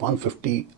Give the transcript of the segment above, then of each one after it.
150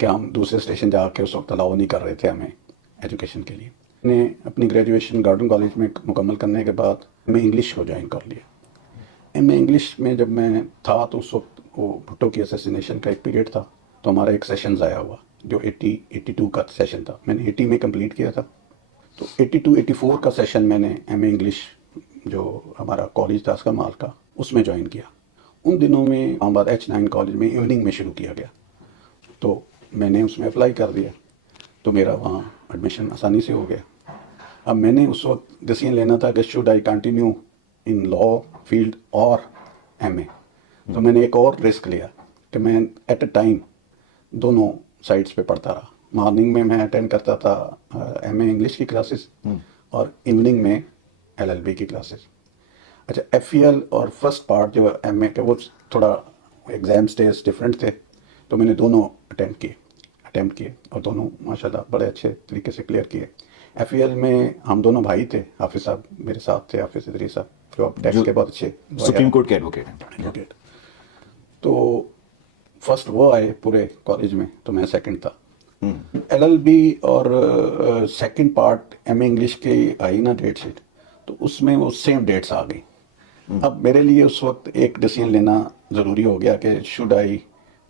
کہ ہم دوسرے اسٹیشن جا کے اس وقت الاؤ نہیں کر رہے تھے ہمیں ایجوکیشن کے لیے. میں نے اپنی گریجویشن گارڈن کالج میں مکمل کرنے کے بعد میں انگلش کو جوائن کر لیا. ایم اے انگلش میں جب میں تھا تو اس وقت وہ بھٹو کی اسیسینیشن کا ایک پیریڈ تھا, تو ہمارا ایک سیشن ضائع ہوا جو 82 کا سیشن تھا. میں نے 80 میں کمپلیٹ کیا تھا, تو 84 کا سیشن میں نے ایم اے انگلش جو ہمارا کالج تھا اس کا مال کا, اس میں جوائن کیا. ان دنوں میں اسلام آباد H9 کالج میں ایوننگ میں شروع کیا گیا, تو میں نے اس میں اپلائی کر دیا, تو میرا وہاں ایڈمیشن آسانی سے ہو گیا. اب میں نے اس وقت ڈیسیژن لینا تھا کہ should I continue in law field اور ایم اے. تو میں نے ایک اور رسک لیا کہ میں ایٹ اے ٹائم دونوں سائڈس پہ پڑھتا رہا. مارننگ میں اٹینڈ کرتا تھا ایم اے انگلش کی کلاسز, اور ایوننگ میں LLB کی کلاسز. اچھا, FEL اور فرسٹ پارٹ جو ایم اے کے وہ تھوڑا ایگزام اسٹیج ڈفرینٹ تھے, تو میں نے دونوں اٹیمپٹ کیے اور دونوں ماشاءاللہ بڑے اچھے طریقے سے کلیئر کیے. FEL میں ہم دونوں بھائی تھے, حافظ صاحب میرے ساتھ تھے, حافظ ادریس صاحب جو اب ٹیکس کے بہت اچھے سپریم کورٹ کے ایڈوکیٹ. تو فرسٹ وہ آئے پورے کالج میں, تو میں سیکنڈ تھا. LLB اور second part M A English کی آئی نا ڈیٹ شیٹ, تو اس میں وہ سیم ڈیٹس آ گئی. اب میرے لیے اس وقت ایک ڈیسیژن لینا ضروری ہو گیا کہ شوڈ آئی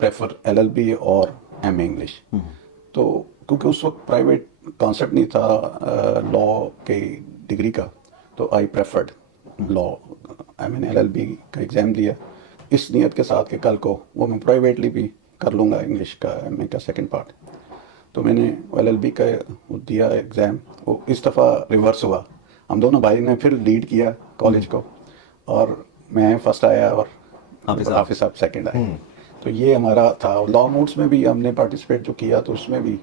پریفر LLB اور ایم اے انگلش. تو کیونکہ اس وقت پرائیویٹ کانسیپٹ نہیں تھا لا کی ڈگری کا, تو آئی پریفرڈ لا. میں نے LLB کا ایگزام دیا اس نیت کے ساتھ کہ کل کو وہ میں پرائیویٹلی بھی کر لوں گا انگلش کا ایم اے کا سیکنڈ پارٹ. تو میں نے LLB کا دیا ایگزام. وہ اس دفعہ ریورس ہوا, ہم دونوں بھائی نے پھر لیڈ کیا کالج کو, اور میں فرسٹ آیا اور حافظ صاحب سیکنڈ آئے. تو یہ ہمارا تھا. لا موڈس میں بھی ہم نے پارٹیسپیٹ جو کیا, تو اس میں بھی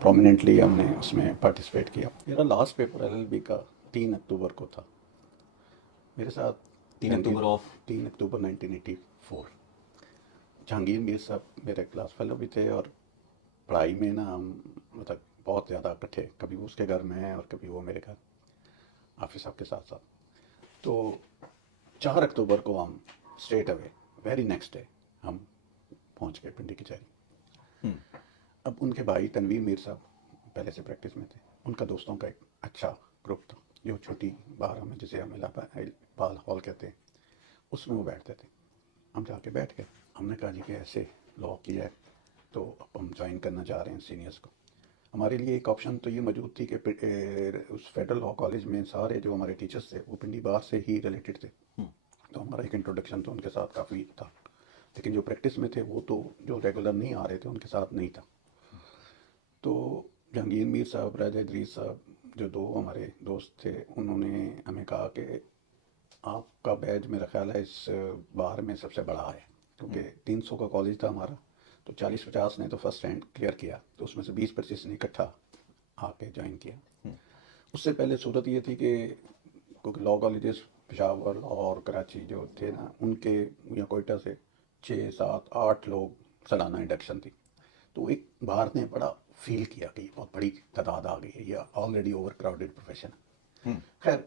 پرومیننٹلی ہم نے اس میں پارٹیسپیٹ کیا. میرا لاسٹ پیپر LLB کا 3 اکتوبر کو تھا. میرے ساتھ 3 اکتوبر 1984. جہانگیر میر صاحب میرے کلاس فیلو بھی تھے, اور پڑھائی میں نا ہم مطلب بہت زیادہ اکٹھے, کبھی اس کے گھر میں اور کبھی وہ میرے گھر حافظ صاحب کے ساتھ. تو 4 اکتوبر کو ہم straight away very next day ہم پہنچ گئے پنڈی کچہری. اب ان کے بھائی تنویر میر صاحب پہلے سے پریکٹس میں تھے, ان کا دوستوں کا ایک اچھا گروپ تھا جو چھوٹی باہر میں جسے ہم اقبال ہال کہتے ہیں, اس میں وہ بیٹھتے تھے. ہم جا کے بیٹھ گئے. ہم نے کہا جی کہ ایسے لا کیا ہے, تو اب ہم جوائن کرنا چاہ رہے ہیں سینئرس کو. ہمارے لیے ایک آپشن تو یہ موجود تھی کہ اس فیڈرل لا کالج میں سارے جو ہمارے ٹیچرس تھے وہ پنڈی بار سے ہی ریلیٹڈ تھے, تو ہمارا ایک انٹروڈکشن تو ان کے ساتھ کافی تھا. لیکن جو پریکٹس میں تھے وہ تو جو ریگولر نہیں آ رہے تھے ان کے ساتھ نہیں تھا. تو جہانگیر میر صاحب, راجہ ادریس صاحب جو 2 ہمارے دوست تھے, انہوں نے ہمیں کہا کہ آپ کا بیچ میرا خیال ہے اس بار میں سب سے بڑا ہے, کیونکہ 300 کا کالج تھا ہمارا, تو 40-50 نے تو فرسٹ رینک کلیئر کیا, تو اس میں سے 20-25 نے اکٹھا آ کے جوائن کیا. اس سے پہلے صورت یہ تھی کہ کیونکہ لا کالجز پشاور اور کراچی جو تھے نا, ان کے یا کوئٹہ سے 6-7-8 لوگ سالانہ انڈکشن تھی. تو ایک باہر نے بڑا فیل کیا کہ بہت بڑی تعداد آ گئی ہے, یہ آلریڈی اوور کراؤڈیڈ پروفیشن. خیر,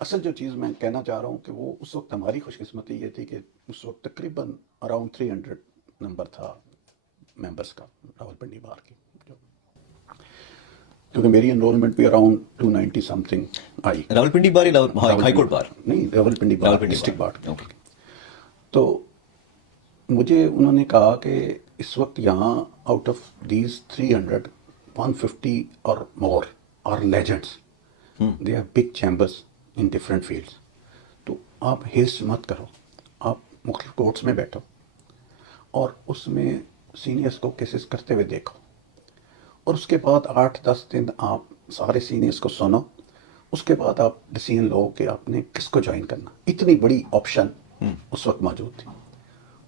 اصل جو چیز میں کہنا چاہ رہا ہوں کہ وہ اس وقت ہماری خوش قسمتی یہ تھی کہ اس وقت تقریباً اراؤنڈ 300 نمبر تھا ممبرس کا راولپنڈی بار کی, کیونکہ میری انرولمنٹ بھی around 290 some thing I. Rawalpindi bar high court bar نہیں, راولپنڈی بار ڈسٹرکٹ بار. تو مجھے انہوں نے کہا کہ اس وقت یہاں آؤٹ آف دیز 300 150 اور more are legends, they are big chambers in different fields. تو آپ ہیسٹ مت کرو, آپ مختلف کورٹس میں بیٹھو اور اس میں سینئرس کو کیسز کرتے ہوئے دیکھو, اور اس کے بعد 8-10 دن آپ سارے سینئرس کو سنو, اس کے بعد آپ ڈیسیژن لو کہ آپ نے کس کو جوائن کرنا. اتنی بڑی آپشن اس وقت موجود تھی.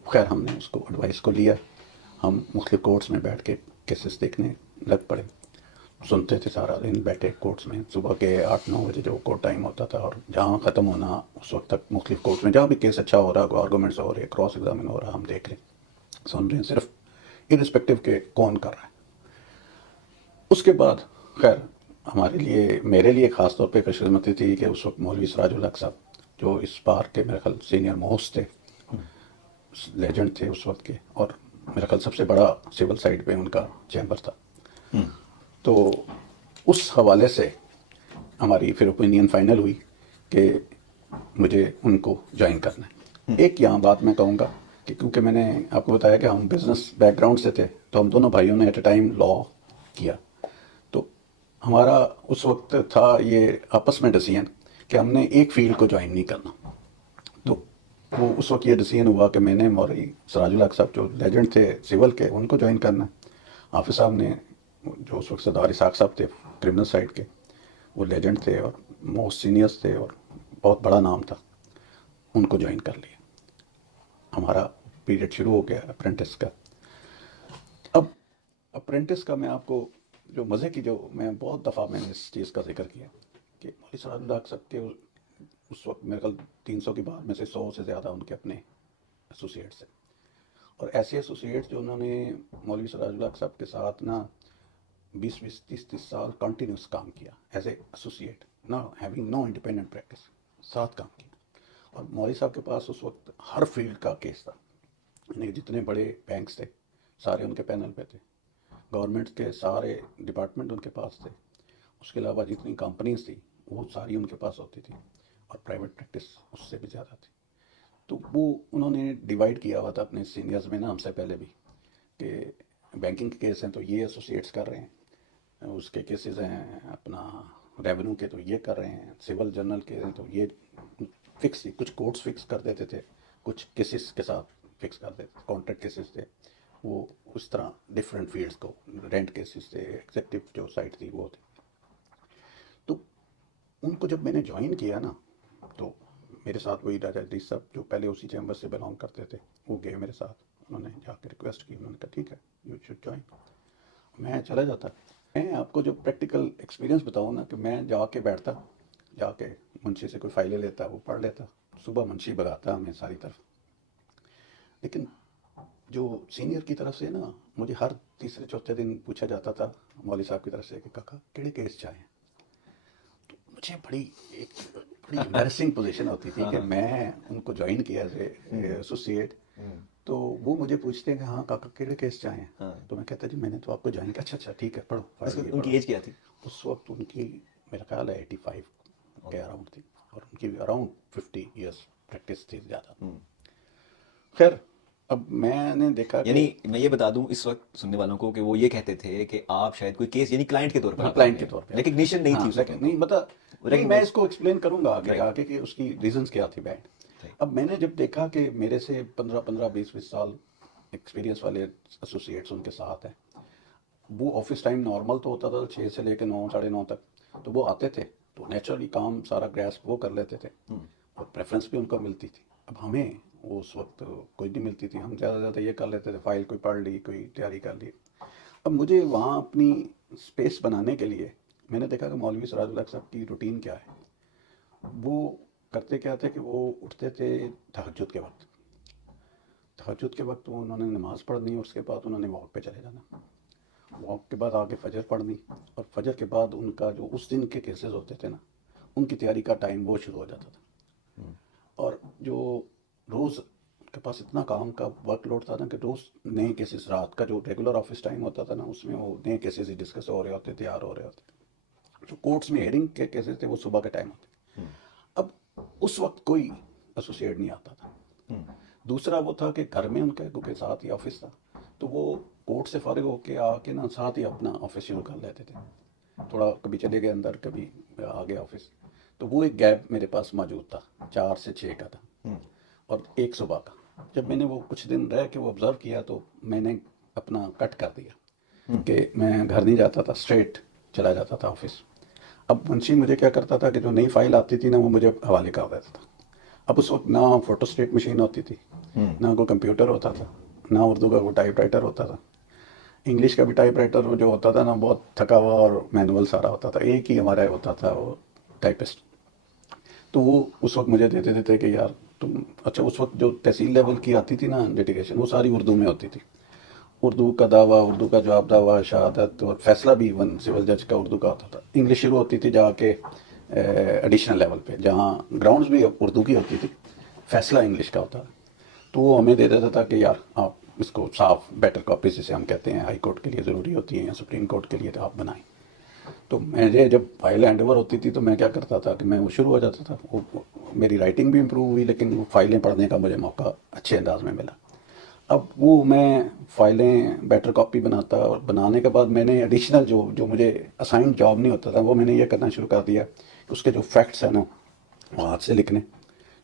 خیر, ہم نے اس کو ایڈوائس کو لیا, ہم مختلف کورٹس میں بیٹھ کے کیسز دیکھنے لگ پڑے, سنتے تھے سارا دن بیٹھے کورٹس میں. صبح کے 8-9 بجے جو کورٹ ٹائم ہوتا تھا, اور جہاں ختم ہونا اس وقت تک مختلف کورٹس میں جہاں بھی کیس اچھا ہو رہا, کوئی آرگومنٹس ہو رہے, کراس ایگزامن ہو رہا, ہم دیکھ لیں, سن رہے ہیں, صرف ارسپیکٹو کہ کون کر رہا ہے. اس کے بعد خیر ہمارے لیے, میرے لیے خاص طور پہ خوش قسمتی تھی کہ اس وقت مولوی سراج الحق صاحب جو اس بار کے میرے خیال سینئر موسٹ تھے, لیجنڈ تھے اس وقت کے, اور میرا خیال سب سے بڑا سول سائڈ پہ ان کا چیمبر تھا. تو اس حوالے سے ہماری پھر اوپینین فائنل ہوئی کہ مجھے ان کو جوائن کرنا ہے. ایک یہاں بات میں کہوں گا کہ کیونکہ میں نے آپ کو بتایا کہ ہم بزنس بیک گراؤنڈ سے تھے تو ہم دونوں بھائیوں نے ایٹ اے ٹائم لا کیا. تو ہمارا اس وقت تھا یہ آپس میں ڈیسیژن کہ ہم نے ایک فیلڈ کو جوائن نہیں کرنا. تو وہ اس وقت یہ ڈیسیژن ہوا کہ میں نے مولوی سراج الحق صاحب جو لیجنڈ تھے سول کے ان کو جوائن کرنا ہے. حافظ صاحب نے جو اس وقت سردار اسحاق صاحب تھے کرمنل سائڈ کے وہ لیجنڈ تھے اور موسٹ سینئرس تھے اور بہت بڑا نام تھا, ان کو جوائن کر لیا. ہمارا پیریڈ شروع ہو گیا اپرینٹس کا. اب اپرینٹس کا میں آپ کو جو مزے کی جو میں بہت دفعہ میں نے اس چیز کا ذکر کیا کہ مولوی سراج الحق صاحب کے اس وقت میرے خیال 300 کی بات میں سے 100 سے زیادہ ان کے اپنے ایسوسیٹس ہیں, اور ایسے ایسوسیٹس جو انہوں نے مولوی سراج الحق صاحب کے ساتھ نا 20 30 سال کنٹینیوس کام کیا ایز اے ایسوسیٹ, نا ہیونگ نو انڈیپینڈنٹ پریکٹس, ساتھ کام کیا. اور مولوی صاحب کے پاس اس وقت ہر فیلڈ کا کیس تھا, یعنی جتنے بڑے بینکس تھے سارے ان کے پینل پہ تھے, گورنمنٹ کے سارے ڈپارٹمنٹ ان کے پاس تھے, اس کے علاوہ جتنی کمپنیز تھیں وہ ساری ان کے پاس ہوتی تھی, اور پرائیویٹ پریکٹس اس سے بھی زیادہ تھی. تو وہ انہوں نے ڈیوائڈ کیا ہوا تھا اپنے سینئرز میں نا, ہم سے پہلے بھی, کہ بینکنگ کے کیس ہیں تو یہ ایسوسیٹس کر رہے ہیں, اس کے کیسز ہیں اپنا ریونیو کے تو یہ کر رہے ہیں, سول جرنل کے ہیں تو یہ فکس تھی. کچھ کوڈس فکس کر دیتے تھے, کچھ کیسز کے ساتھ فکس کر دیتے تھے, کانٹریکٹ کیسز تھے وہ اس طرح ڈفرینٹ فیلڈس کو, رینٹ کیسز تھے, ایگزیکٹو جو سائٹ تھی وہ تھی. تو ان کو جب میں نے جوائن کیا نا تو میرے ساتھ وہی راجا ادریس صاحب جو پہلے اسی چیمبر سے بلانگ کرتے تھے وہ گئے میرے ساتھ, انہوں نے جا کے ریکویسٹ کی, انہوں نے کہا ٹھیک ہے یو شوڈ جوائن. میں چلا جاتا. میں آپ کو جو پریکٹیکل ایکسپیرینس بتاؤں نا کہ میں جا کے بیٹھتا, جا کے منشی سے کوئی فائلیں لیتا, وہ پڑھ لیتا, صبح منشی بھگاتا ہمیں ساری طرف. لیکن جو سینئر کی طرف سے نا مجھے ہر تیسرے چوتھے دن پوچھا جاتا تھا مولوی صاحب کی طرف سے کہ کاکا کیڑے کیس چاہیں. مجھے بڑی امبیرسنگ پوزیشن ہوتی تھی کہ میں ان کو جوائن کیا ایز اے ایسوسیٹ, تو وہ مجھے پوچھتے ہیں کہ ہاں کاکا کیڑے کیس چاہیں. تو میں کہتا جی میں نے تو آپ کو جوائن کیا. اچھا ٹھیک ہے پڑھو. ان کی ایج کیا تھی اس وقت؟ ان کی میرا خیال ہے 85 کے اراؤنڈ تھی, اور ان کی اراؤنڈ 50 ایئرس پریکٹس تھی زیادہ. خیر اب میں نے دیکھا یعنی میں یہ بتا دوں اس وقت سننے والوں کو کہ وہ یہ کہتے تھے کہ آپ شاید کوئی کیس یعنی کلائنٹ کے طور پر, کلائنٹ کے طور پہ ریکگنیشن نہیں تھی اس وقت. نہیں مطلب میں اس کو ایکسپلین کروں گا آگے کہ اس کی ریزنس کیا تھی بینڈ. اب میں نے جب دیکھا کہ میرے سے 15 20 سال ایکسپیرینس والے ایسوسیٹس ان کے ساتھ ہیں, وہ آفس ٹائم نارمل تو ہوتا تھا 6 سے لے کے 9 ساڑھے 9 تک, تو وہ آتے تھے تو نیچرلی کام سارا گریسپ وہ کر لیتے تھے, اور پریفرنس بھی ان کو ملتی تھی. اب ہمیں وہ اس وقت کوئی نہیں ملتی تھی, ہم زیادہ سے زیادہ یہ کر لیتے تھے فائل کوئی پڑھ لی, کوئی تیاری کر لی. اب مجھے وہاں اپنی اسپیس بنانے کے لیے میں نے دیکھا کہ مولوی سراج الحق صاحب کی روٹین کیا ہے. وہ کرتے کیا تھے کہ وہ اٹھتے تھے تہجد کے وقت. تہجد کے وقت وہ انہوں نے نماز پڑھنی, اور اس کے بعد انہوں نے واک پہ چلے جانا. واک کے بعد آگے فجر پڑھنی, اور فجر کے بعد ان کا جو اس دن کے کیسز ہوتے تھے نا ان کی تیاری کا ٹائم وہ شروع ہو جاتا تھا. اور جو روز ان کے پاس اتنا کام کا ورک لوڈ تھا نا کہ روز نئے کیسز, رات کا جو ریگولر آفس ٹائم ہوتا تھا نا اس میں وہ نئے کیسز ہی ڈسکس ہو رہے ہوتے, تیار ہو رہے ہوتے. جو کورٹس میں ہیئرنگ کے کیسز تھے وہ صبح کے ٹائم ہوتے. اب اس وقت کوئی ایسوسیٹ نہیں آتا تھا. دوسرا وہ تھا کہ گھر میں ان کا کیونکہ ساتھ ہی آفس تھا تو وہ کورٹ سے فارغ ہو کے آ کے نا ساتھ ہی اپنا آفس شروع کر لیتے تھے. تھوڑا کبھی چلے گئے اندر, کبھی آ گئے آفس. تو وہ ایک گیپ میرے پاس موجود تھا 4 سے 6 کا تھا, اور ایک صبح کا. جب میں نے وہ کچھ دن رہ کے وہ آبزرو کیا تو میں نے اپنا کٹ کر دیا کہ میں گھر نہیں جاتا تھا, اسٹریٹ چلا جاتا تھا آفس. اب منشی مجھے کیا کرتا تھا کہ جو نئی فائل آتی تھی نا وہ مجھے حوالے کر دیتا تھا. اب اس وقت نہ فوٹو اسٹیٹ مشین ہوتی تھی, نہ کوئی کمپیوٹر ہوتا تھا, نہ اردو کا کوئی ٹائپ رائٹر ہوتا تھا. انگلش کا بھی ٹائپ رائٹر جو ہوتا تھا نا بہت تھکا ہوا اور مینول سارا ہوتا تھا, ایک ہی ہمارا ہوتا تھا وہ ٹائپسٹ. تو وہ اس وقت مجھے دیتے تھے کہ یار تم, اچھا اس وقت جو تحصیل لیول کی آتی تھی نا لٹیگیشن وہ ساری اردو میں ہوتی تھی. اردو کا دعویٰ, اردو کا جواب دعویٰ, شہادت, اور فیصلہ بھی ایون سول جج کا اردو کا ہوتا تھا. انگلش شروع ہوتی تھی جا کے ایڈیشنل لیول پہ, جہاں گراؤنڈز بھی اردو کی ہوتی تھی, فیصلہ انگلش کا ہوتا تھا. تو وہ ہمیں دے دیتا تھا کہ یار آپ اس کو صاف بیٹر کاپی جسے ہم کہتے ہیں ہائی کورٹ کے لیے ضروری ہوتی ہیں یا سپریم کورٹ کے لیے، تو آپ بنائیں. تو مجھے جب فائل ہینڈ اوور ہوتی تھی تو میں کیا کرتا تھا کہ میں وہ شروع ہو جاتا تھا. میری رائٹنگ بھی امپروو ہوئی، لیکن وہ فائلیں پڑھنے کا مجھے موقع اچھے انداز میں ملا. اب وہ میں فائلیں بیٹر کاپی بناتا، اور بنانے کے بعد میں نے ایڈیشنل جو مجھے اسائنڈ جاب نہیں ہوتا تھا وہ میں نے یہ کرنا شروع کر دیا کہ اس کے جو فیکٹس ہیں نا وہ ہاتھ سے لکھنے،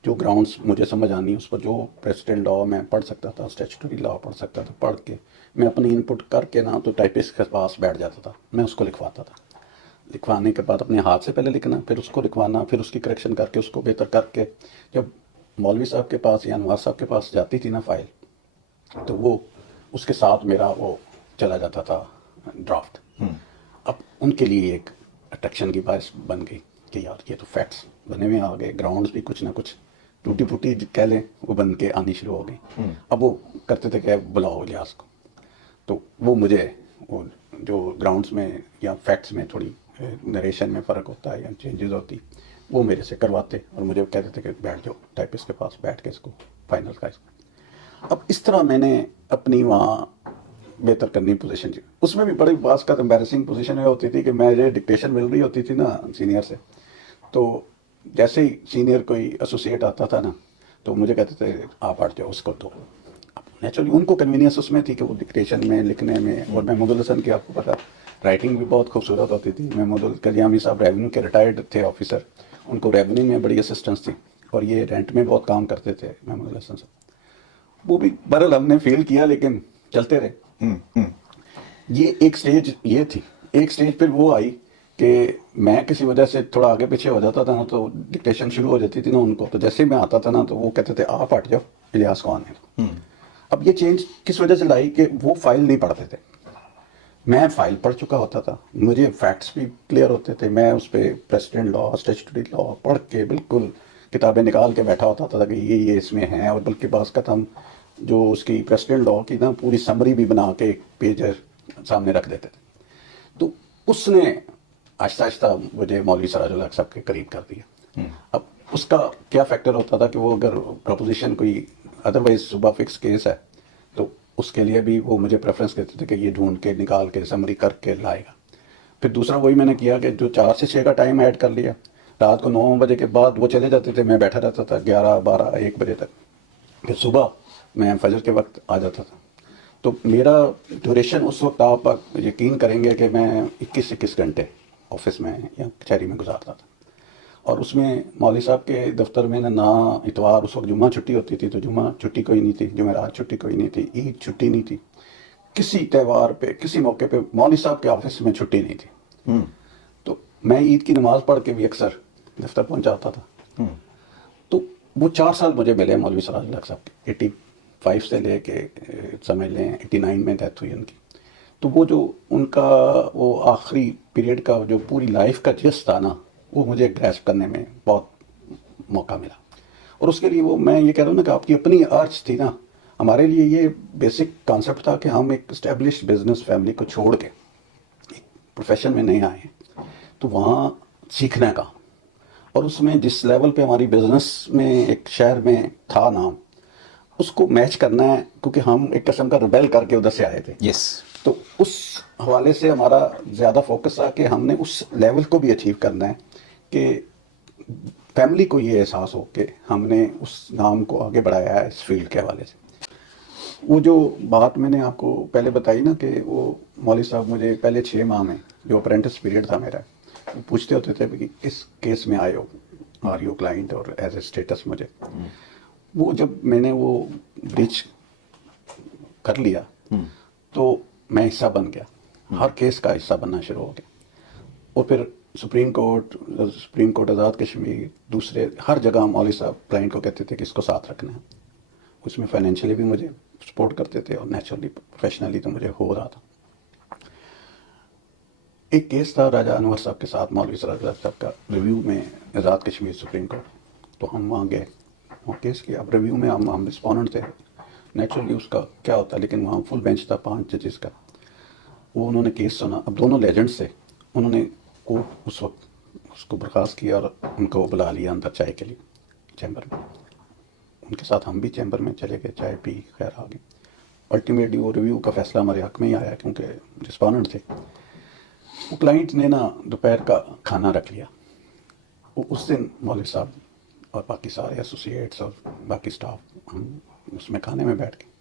جو گراؤنڈس مجھے سمجھ آنی اس پر، جو پریسیڈنٹ لا میں پڑھ سکتا تھا، اسٹیچوٹری لا پڑھ سکتا تھا، پڑھ کے میں اپنی انپٹ کر کے نا تو ٹائپسٹ کے پاس بیٹھ جاتا تھا، میں اس کو لکھواتا تھا. لکھوانے کے بعد اپنے ہاتھ سے پہلے لکھنا، پھر اس کو لکھوانا، پھر اس کی کریکشن کر کے اس کو بہتر کر کے جب مولوی صاحب کے پاس یا انوار صاحب کے پاس جاتی تھی نا فائل، تو وہ اس کے ساتھ میرا وہ چلا جاتا تھا ڈرافٹ. اب ان کے لیے ایک اٹریکشن کی باعث بن گئی کہ یار یہ تو فیکٹس بنے ہوئے آ گئے، گراؤنڈس بھی کچھ نہ کچھ ٹوٹی پھوٹی کہہ لیں وہ بن کے آنی شروع ہو گئی. اب وہ کرتے تھے کہ بلاؤ الیاس کو، تو وہ مجھے وہ جو گراؤنڈس میں یا فیکٹس میں تھوڑی نریشن میں فرق ہوتا ہے یا چینجز ہوتی، وہ میرے سے کرواتے اور مجھے کہتے تھے کہ بیٹھ جاؤ ٹائپسٹ کے پاس بیٹھ کے اس کو فائنل کا. اب اس طرح میں نے اپنی وہاں بہتر کرنی پوزیشن کی. اس میں بھی بڑی بعض کا امبیرسنگ پوزیشن یہ ہوتی تھی کہ مجھے ڈکٹیشن مل رہی ہوتی تھی نا سینئر سے، تو جیسے ہی سینئر کوئی ایسوسیٹ آتا تھا نا تو مجھے کہتے تھے آپ ہٹ جاؤ اس کو دو. اب نیچرلی ان کو کنوینئنس اس میں تھی کہ وہ ڈکٹیشن میں لکھنے میں، اور محمود الحسن کی آپ کو پتا رائٹنگ بھی بہت خوبصورت ہوتی تھی. محمود الکلیامی صاحب ریونیو کے ریٹائرڈ تھے آفیسر، ان کو ریونیو میں بڑی اسسٹنس تھی، اور یہ رینٹ میں بہت کام کرتے تھے محمود الحسن صاحب. وہ بھی بہرحال ہم نے فیل کیا لیکن چلتے رہے. یہ ایک سٹیج یہ تھی. ایک سٹیج پھر وہ آئی کہ میں کسی وجہ سے تھوڑا آگے پیچھے ہو جاتا تھا نا تو ڈکٹیشن شروع ہو جاتی تھی نا ان کو، تو جیسے میں آتا تھا نا تو وہ کہتے تھے آپ ہٹ جاؤ الیاس کو آنے دو. اب یہ چینج کس وجہ سے لائی کہ وہ فائل نہیں پڑھتے تھے، میں فائل پڑھ چکا ہوتا تھا، مجھے فیکٹس بھی کلیئر ہوتے تھے، میں اس پہ پریسیڈنٹ لا اسٹیچوٹری لا پڑھ کے بالکل کتابیں نکال کے بیٹھا ہوتا تھا کہ یہ اس میں ہیں. اور بلکہ بعض کا ہم جو اس کی پریسیڈنٹ لا کی نا پوری سمری بھی بنا کے ایک پیج سامنے رکھ دیتے تھے. تو اس نے آہستہ آہستہ مجھے مولوی سراج الحق صاحب کے قریب کر دیا. اب اس کا کیا فیکٹر ہوتا تھا کہ وہ اگر پروپوزیشن کوئی ادروائز صبح فکس کیس ہے تو اس کے لیے بھی وہ مجھے پریفرنس دیتے تھے کہ یہ ڈھونڈ کے نکال کے سمری کر کے لائے گا. پھر دوسرا وہی میں نے کیا کہ جو 4 سے 6 کا ٹائم ایڈ کر لیا، رات کو 9 بجے کے بعد وہ چلے جاتے تھے، میں بیٹھا رہتا تھا 11 12 1 بجے تک، پھر صبح میں فجر کے وقت آ جاتا تھا. تو میرا ڈیوریشن اس وقت آپ یقین کریں گے کہ میں 21 گھنٹے آفس میں یا کچہری میں گزارتا تھا. اور اس میں مولوی صاحب کے دفتر میں نہ اتوار، اس وقت جمعہ چھٹی ہوتی تھی تو جمعہ چھٹی کوئی نہیں تھی، جمعرات چھٹی کوئی نہیں تھی، عید چھٹی نہیں تھی، کسی تہوار پہ کسی موقع پہ مولوی صاحب کے آفس میں چھٹی نہیں تھی. تو میں عید کی نماز پڑھ کے بھی اکثر دفتر پہنچ جاتا تھا. تو وہ 4 سال مجھے ملے مولوی سراج الحق صاحب کے، 85 سے لے کے سمجھ لیں 89 میں ڈیتھ ہوئی ان کی. تو وہ جو ان کا وہ آخری پیریڈ کا جو پوری لائف کا جس تھا نا وہ مجھے گریسپ کرنے میں بہت موقع ملا. اور اس کے لیے وہ میں یہ کہہ رہا ہوں نا کہ آپ کی اپنی ارج تھی نا. ہمارے لیے یہ بیسک کانسیپٹ تھا کہ ہم ایک اسٹیبلشڈ بزنس فیملی کو چھوڑ کے پروفیشن میں نہیں آئے ہیں، تو وہاں سیکھنے کا، اور اس میں جس لیول پہ ہماری بزنس میں ایک شہر میں تھا نام، اس کو میچ کرنا ہے، کیونکہ ہم ایک قسم کا ریبیل کر کے ادھر سے آئے تھے. یس. تو اس حوالے سے ہمارا زیادہ فوکس تھا کہ ہم نے اس لیول کو بھی اچیو کرنا ہے کہ فیملی کو یہ احساس ہو کہ ہم نے اس نام کو آگے بڑھایا ہے اس فیلڈ کے حوالے سے. وہ جو بات میں نے آپ کو پہلے بتائی نا کہ وہ مولوی صاحب مجھے پہلے 6 ماہ میں جو اپرینٹس پیریڈ تھا میرا، وہ پوچھتے ہوتے تھے کہ کس کیس میں آئے ہو، آر یو کلائنٹ اور ایز اے اسٹیٹس. مجھے وہ جب میں نے وہ بریچ کر لیا تو میں حصہ بن گیا، ہر کیس کا حصہ بننا شروع ہو گیا. اور پھر سپریم کورٹ آزاد کشمیر، دوسرے ہر جگہ مولوی صاحب کلائنٹ کو کہتے تھے کہ اس کو ساتھ رکھنا ہے. اس میں فائنینشلی بھی مجھے سپورٹ کرتے تھے اور نیچرلی پروفیشنلی تو مجھے ہو رہا تھا. ایک کیس تھا راجہ انور صاحب کے ساتھ مولوی سراج الحق صاحب کا، ریویو میں آزاد کشمیر سپریم کورٹ. تو ہم وہاں گئے، وہ کیس کیا. اب ریویو میں ہم رسپونڈنٹ تھے، نیچرلی اس کا کیا ہوتا ہے، لیکن وہاں فل بینچ تھا 5 ججز کا. وہ انہوں نے کیس سنا. اب دونوں لیجنڈس تھے، انہوں نے کورٹ اس وقت اس کو برخاست کیا اور ان کو بلا لیا اندر چائے کے لیے چیمبر میں. ان کے ساتھ ہم بھی چیمبر میں چلے گئے، چائے پی، خیر آ گئے. الٹیمیٹلی وہ ریویو کا فیصلہ ہمارے حق میں ہی آیا کیونکہ رسپونڈنٹ تھے. وہ کلائنٹ نے نا دوپہر کا کھانا رکھ لیا. وہ اس دن مولوی صاحب اور باقی سارے ایسوسیٹس اور باقی اسٹاف ہم اس میں کھانے میں بیٹھ گئے.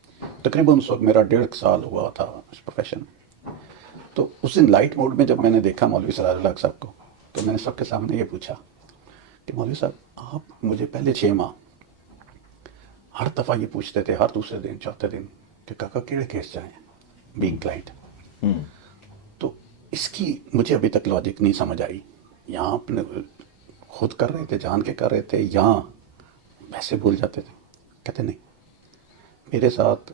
تقریباً اس وقت میرا 1.5 سال ہوا تھا اس پروفیشن میں. تو اس دن لائٹ موڈ میں جب میں نے دیکھا مولوی سراج الحق صاحب کو تو میں نے سب کے سامنے یہ پوچھا کہ مولوی صاحب آپ مجھے پہلے 6 ماہ ہر دفعہ یہ پوچھتے تھے ہر دوسرے دن چوتھے دن کہ کاکا کیڑے کیس جائیں بینگ کلائنٹ. تو اس کی مجھے ابھی تک لاجک نہیں سمجھ آئی. یہاں اپنے خود کر رہے تھے جان کے کر رہے تھے یہاں ویسے بھول جاتے تھے. کہتے نہیں میرے ساتھ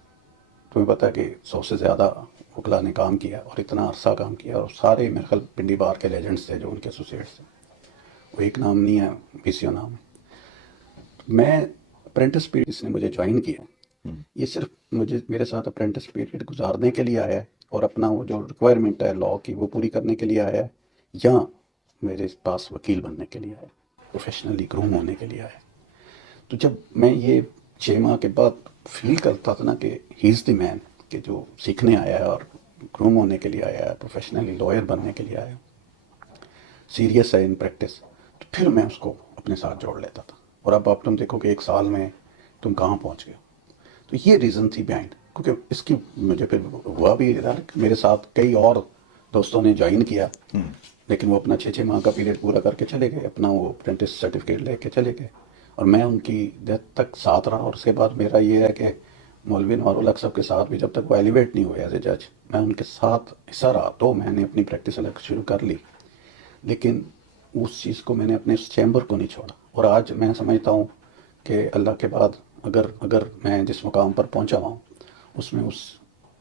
تمہیں پتا کہ 100 سے زیادہ وکلا نے کام کیا اور اتنا عرصہ کام کیا اور سارے میرے خیال پنڈی بار کے لیجنڈس تھے جو ان کے ایسوسیٹس تھے. وہ ایک نام نہیں ہے PCO نام ہے. میں اپرینٹس پیریڈ اس نے مجھے جوائن کیا یہ صرف مجھے میرے ساتھ اپرینٹس پیریڈ گزارنے کے لیے آیا ہے اور اپنا وہ جو ریکوائرمنٹ ہے لاء کی وہ پوری کرنے کے لیے آیا ہے یا میرے پاس وکیل بننے کے لیے آیا ہے پروفیشنلی گروم ہونے کے لیے آیا ہے. تو جب میں یہ 6 ماہ کے بعد فیل کرتا تھا نا کہ ہی از دی مین کہ جو سیکھنے آیا ہے اور گروم ہونے کے لیے آیا ہے پروفیشنلی لائر بننے کے لیے آیا ہے سیریس ہے ان پریکٹس تو پھر میں اس کو اپنے ساتھ جوڑ لیتا تھا. اور اب آپ تم دیکھو کہ 1 سال میں تم کہاں پہنچ گئے. تو یہ ریزن تھی بیہائنڈ کیونکہ اس کی مجھے پھر ہوا بھی میرے ساتھ کئی اور دوستوں نے جوائن کیا لیکن وہ اپنا 6 ماہ کا پیریڈ پورا کر کے چلے گئے اپنا وہ اپرینٹس سرٹیفکیٹ لے کے چلے گئے اور میں ان کی ڈیتھ تک ساتھ رہا. اور اس کے بعد میرا یہ ہے کہ مولوی انوار الحق صاحب کے ساتھ بھی جب تک وہ ایلیویٹ نہیں ہوئے ایز اے جج میں ان کے ساتھ حصہ رہا. تو میں نے اپنی پریکٹس الگ شروع کر لی لیکن اس چیز کو میں نے اپنے اس چیمبر کو نہیں چھوڑا. اور آج میں سمجھتا ہوں کہ اللہ کے بعد اگر میں جس مقام پر پہنچا ہوں اس میں اس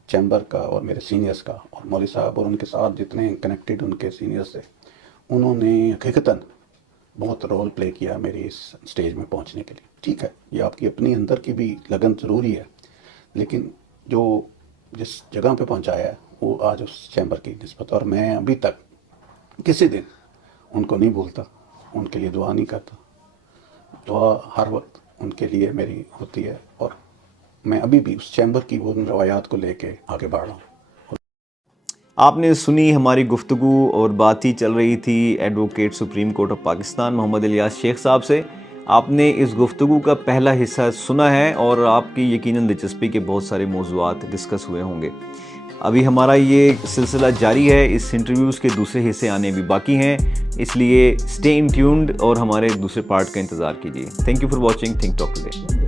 چیمبر کا اور میرے سینئرز کا اور مولوی صاحب اور ان کے ساتھ جتنے کنیکٹڈ ان کے سینئرز تھے انہوں نے حقیقتاً بہت رول پلے کیا میری اس سٹیج میں پہنچنے کے لیے. ٹھیک ہے یہ آپ کی اپنی اندر کی بھی لگن ضروری ہے لیکن جو جس جگہ پہ پہنچایا ہے وہ آج اس چیمبر کی نسبت. اور میں ابھی تک کسی دن ان کو نہیں بھولتا ان کے لیے دعا نہیں کرتا. دعا ہر وقت ان کے لیے میری ہوتی ہے اور میں ابھی بھی اس چیمبر کی وہ روایات کو لے کے آگے بڑھ رہا ہوں. آپ نے سنی ہماری گفتگو اور بات ہی چل رہی تھی advocate supreme court of Pakistan Muhammad Ilyas Sheikh صاحب سے. آپ نے اس گفتگو کا پہلا حصہ سنا ہے اور آپ کی یقیناً دلچسپی کے بہت سارے موضوعات ڈسکس ہوئے ہوں گے. ابھی ہمارا یہ سلسلہ جاری ہے. اس انٹرویوز کے دوسرے حصے آنے بھی باقی ہیں اس لیے اسٹے ان ٹیونڈ اور ہمارے دوسرے پارٹ کا انتظار کیجیے. Thank you for watching think talk today.